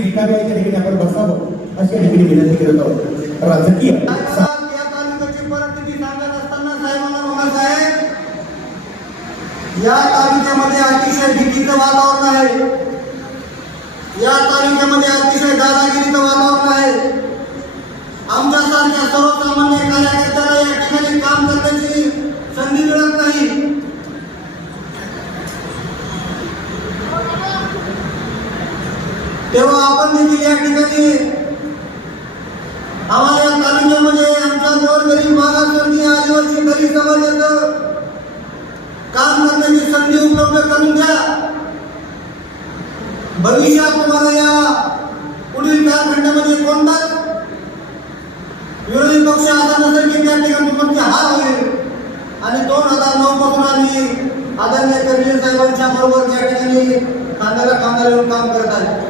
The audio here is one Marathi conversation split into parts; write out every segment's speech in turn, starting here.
खुर्ची रिकामी आहे, त्या ठिकाणी आपण बसावं अशी या ठिकाणी विनंती करत आहोत. राजकीय. या तालुक्यामध्ये अतिशय भीतीचं वातावरण आहे. या तालुक्यामध्ये अतिशय दादागिरीचं वातावरण आहे. आमच्यासारख्या सर्वसामान्य कार्यकर्त्याला या ठिकाणी काम करण्याची संधी मिळत नाही. तेव्हा आपण देखील या ठिकाणी आम्हाला या तालुक्यामध्ये आमच्या गोरगरीब मागासवर्गीय आदिवासी दलित समाजाचं काम करण्याची संधी उपलब्ध करून द्या. भविष्यात तुम्हाला या पुढील कालखंडामध्ये कोणताच विरोधी पक्ष आता नसेल की त्या ठिकाणी तुमचे हार होईल. आणि दोन हजार नऊ पासून आम्ही आदरणीय कर्णिल साहेबांच्या बरोबर या ठिकाणी खांद्याला खांदा येऊन काम करत आहे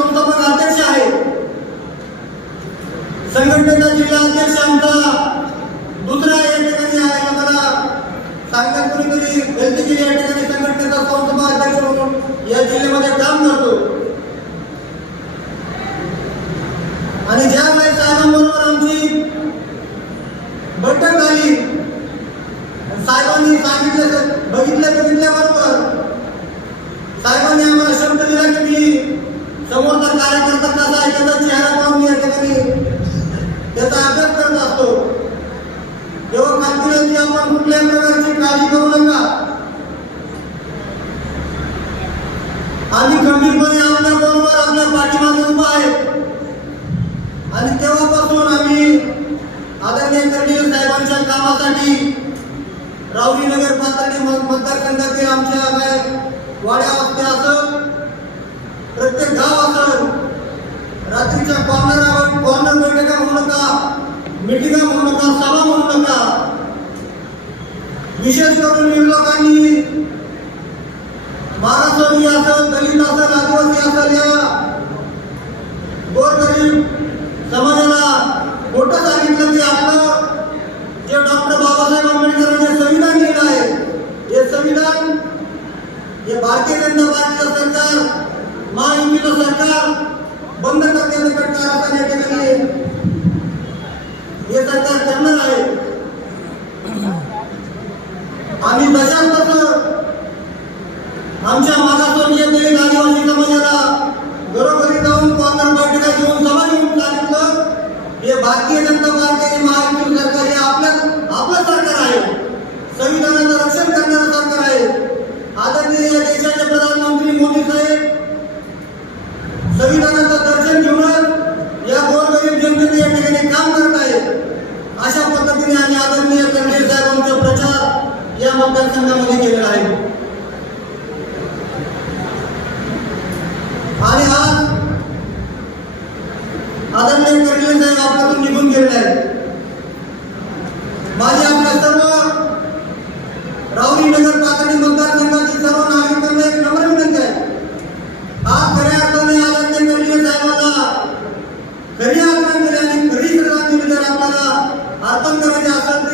आमचा दुसरा या ठिकाणी आहे मला सांगण्यात कोणीतरी गलतीची या ठिकाणी संघटनेचा संस्थापक अध्यक्ष म्हणून या जिल्ह्यामध्ये काम करतो. आणि ज्या वेळेस साहेबांबरोबर आमची बैठक झाली साहेबांनी सांगितलं बघितलं बघितल्याबरोबर साहेबांनी आम्हाला शब्द दिला की मी समोरचा कार्यकर्ता कसा आहे त्याचा चेहरा पाहून या ठिकाणी त्याचा अभ्यास करत असतो तेव्हा खात्री की आपण कुठल्याही प्रकारची काळजी करू नका. आम्ही खंबीरपणे आपल्या बरोबर आपल्या पाठीमागे उभा आहे. आणि तेव्हापासून आम्ही आदरणीय कर्णिल साहेबांच्या कामासाठी रावली नगर पातळी मतदारसंघातील आमच्या काय वाड्या वस्त्या असं विशेष करून निवडकांनी महाराष्ट्रीय असेल दलित असेल आदिवासी असेल या गोरगरीब समाजाला मोठं सांगितलं की आपलं जे डॉक्टर बाबासाहेब आंबेडकरांनी संविधान लिहिलं आहे हे संविधान हे भारतीय जनता पार्टीचं सरकार महायुतीचं सरकार बंद करण्याचं कट्टा आता या ठिकाणी हे सरकार करणार आहे आणि तशाच तसं आमच्या मागासवर्गीय दलित आदिवासी समाजाला घरोघरी जाऊन कॉर्नर बैठका घेऊन सभा घेऊन सांगितलं हे भारतीय जनता पार्टी आणि महायुती सरकार हे आपल्या आपलं सरकार आहे. संविधानाचं रक्षण करणारं सरकार आहे. आदरणीय या देशाचे प्रधानमंत्री मोदी साहेब संविधानाचं दर्शन घेऊनच या गोरगरीब जनतेने या ठिकाणी काम करत आहे अशा पद्धतीने आणि आदरणीय कर्णिल साहेबांचा प्रचार या मतदारसंघामध्ये केलेला आहे आणि आज आदरणीय कर्णिल साहेब आपल्यातून निघून गेलेले आहेत माझी आपल्या सर्व रावरी नगर पातळी सर्व नागरिकांना एक नम्र विनंती आहे. आज खऱ्या अर्थाने आदरणीय कर्णिल साहेबांना खरी आदरांजली आणि खरी श्रद्धांजली जर आपल्याला अर्पण करायची असेल तर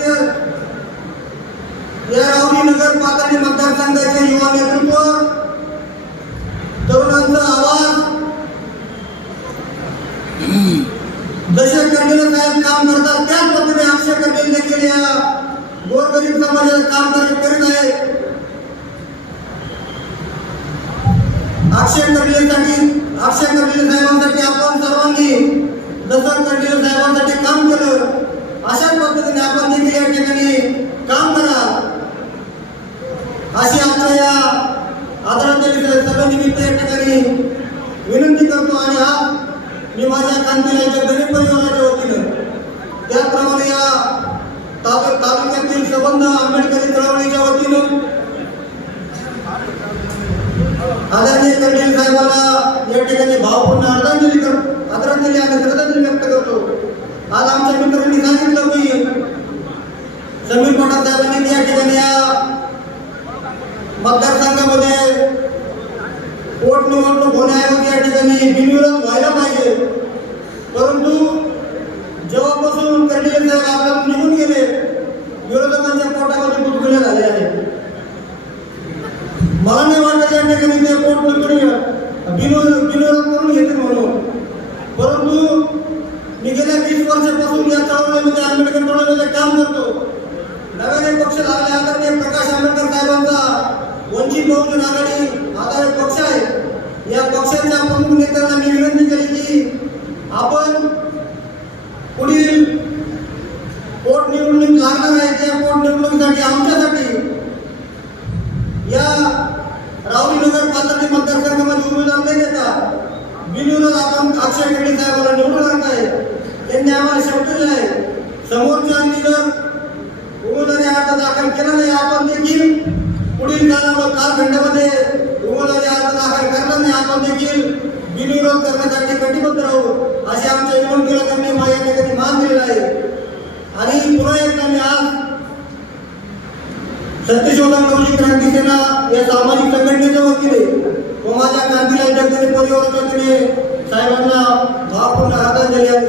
या रावरी नगर पातळी मतदारसंघाचे युवा नेतृत्व तरुणांचा आवाज जसे कर्णिल साहेब काम करतात त्याच पद्धतीने अक्षय कर्णिल देखील या गोरगरीब समाजाला काम करत करीत आहे अक्षय कर्णिलसाठी अक्षय कर्णिल साहेबांसाठी आपण सर्वांनी लसर कर्णिल साहेबांसाठी काम केलं. अशाच पद्धतीने आपण देखील या ठिकाणी काम करा. अशी आमच्या या आदरांजली सभेनिमित्त या ठिकाणी विनंती करतो आणि आज मी माझ्या कांतीच्या गरीब परिवाराच्या वतीनं त्याचप्रमाणे या तालुक्यातील संबंध आंबेडकरी चळवळीच्या वतीनं आदरणीय साहेबांना या ठिकाणी भावपूर्ण आदरांजली करतो. ठिकाणी श्रद्धांजली व्यक्त करतो. आज आमच्या मित्रांनी सांगितलं की समीर पठाण साहेबांनी या ठिकाणी या मतदारसंघामध्ये पोटनिवडणूक होण्याऐवजी या ठिकाणी बिनविरोध व्हायला पाहिजे. परंतु जेव्हापासून कर्डिले साहेब आपल्याला निघून गेले विरोधकांच्या पोटामध्ये गुदगुले झाले आहेत मला नाही वाटत या ठिकाणी ते पोट नोकरी बिनविरोध बिनविरोध करून घेतील म्हणून परंतु मी गेल्या वीस वर्षापासून या चळवळीमध्ये आंबेडकर चळवळीमध्ये काम करतो. नव्याने पक्ष लागले आदरणीय प्रकाश आंबेडकर साहेबांचा वंचित बहुजन आघाडी आता एक पक्ष आहे. या पक्षाच्या प्रमुख नेत्यांना मी विनंती केली की आपण पुढील पोटनिवडणूक लागणार आहे त्या पोटनिवडणुकीसाठी आमच्यासाठी या राहुरी नगर पाथर्डी मतदारसंघामध्ये उमेदवार नाही देता. बिनविरोध आपण अक्षय खेडे साहेबांना निवडून त्यांनी आम्हाला शब्द आहे समोरच्यांनी जर उमेदवारी अर्ज दाखल केला नाही. आपण देखील पुढील काळामध्ये कालखंडामध्ये उमेदवारी अर्ज दाखल करणार नाही. आपण देखील बिनविरोध करण्यासाठी कटिबद्ध राहू अशी आमच्या विनंतीला त्यांनी माझ्या ठिकाणी मान दिलेला आहे. आणि पुन्हा एकदा मी आज सत्यशोधन कवची क्रांती सेना या सामाजिक संघटनेच्या वतीने व माझ्या क्रांतीला परिवाराच्या वतीने సాయిబాబా బాపు సహకారం చేయాలి